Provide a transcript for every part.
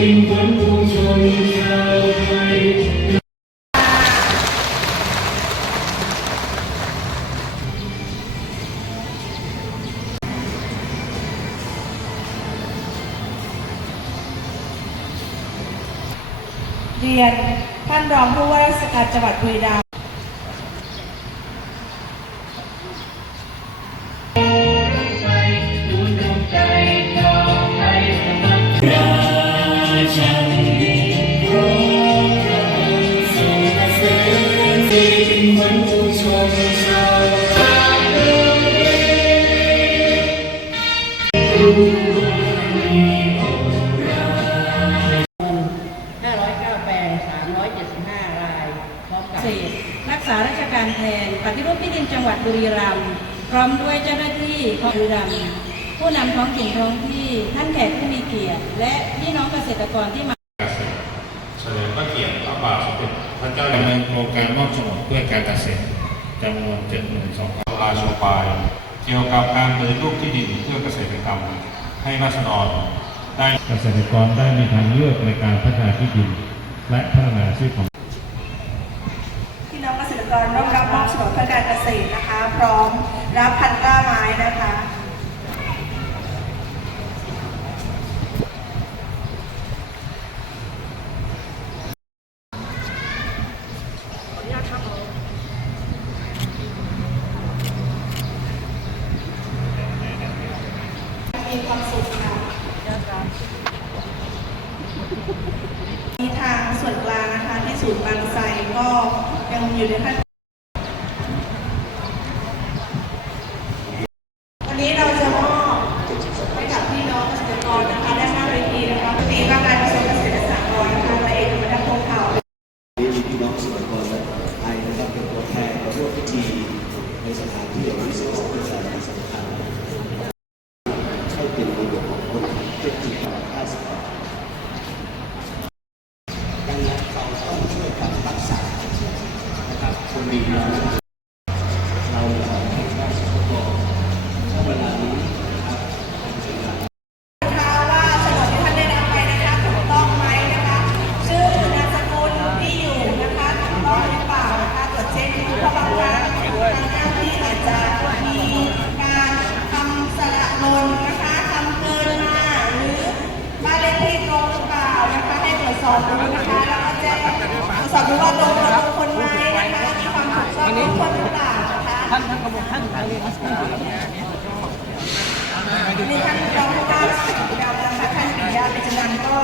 เรียนท่านรองผู้ว่าราชการจังหวัดบุรีรัมย์ 509แปลง375 ราย พร้อมกับเกษตรรักษาราชการแทน ปฏิรูปที่ดินจังหวัดบุรีรัมย์ พร้อมด้วยเจ้าหน้าที่ของบุรีรัมย์ ผู้นำท้องถิ่นท้องที่ ท่านแขกผู้มีเกียรติ และพี่น้องเกษตรกรที่มาเฉลิมพระเกียรติพระบาทสมเด็จพระเจ้าอยู่ดำหัวเนินโครงการมอบโฉนดเพื่อการเกษตรจำนวน72,000ราชบาย เกี่ยวกับการปฏิรูปที่ดินเพื่อเกษตรก รรม ให้ราษฎรได้เกษตรกรได้มีทางเลือกในการพัฒนาที่ดิน และพัฒนาชีวิตของพี่น้องเกษตรกรร่วมรับมอบโฉนเพื่อการเกษตรนะคะ พร้อมรับพันธุ์กล้าไม้นะคะ มีความสุขค่ะมีทางส่วนกลางนะคะที่ศูนย์บางไทรก็ยังอยู่ในขั้นวันนี้เราจะมอบให้กับพี่น้องเกษตรกรนะคะด้านหน้าเวทีนะคะวันนี้ว่าการกระทรวงเกษตรและสหกรณ์นะคะและเอกธรรมนัฐพงษ์เผ่าีพี่น้องเกษตรกรและไทยนะครับเป็นตัวแทนมาร่วมพิธีในสถานที่ที่สำคัญสำคัญ ค่ะว่าสมบูรณ์ท่านได้เองไหมนะคะชื่อนามสกุลที่อยู่นะคะถูกต้องหรือเปล่านะคะตรวจเช็คดูเพราะบางครั้งทางเจ้าที่อาจจะมีการทำสละหล่นนะคะทำเกินมาหรือบ้านเลขที่ตรงหรือเปล่านะคะให้ตรวจสอบดูนะคะแล้วก็แจ้งตรวจสอบดูว่าตรงานะคะท่านท่านกระบอกท่านท่านมีท่านรองผู้ว่าราชการเรานะคะท่านปิยะเป็นจนันท์ก็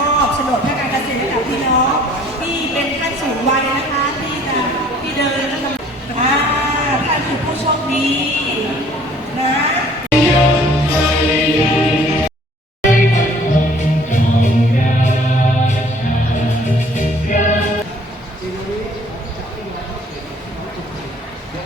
มอบโฉนดเพื่อการเกษตรให้กับพี่น้องที่เป็นท่านสูงวัยนะคะที่จะที่เดินแล้วก็อ่าท่านคือผู้โชคดีนะ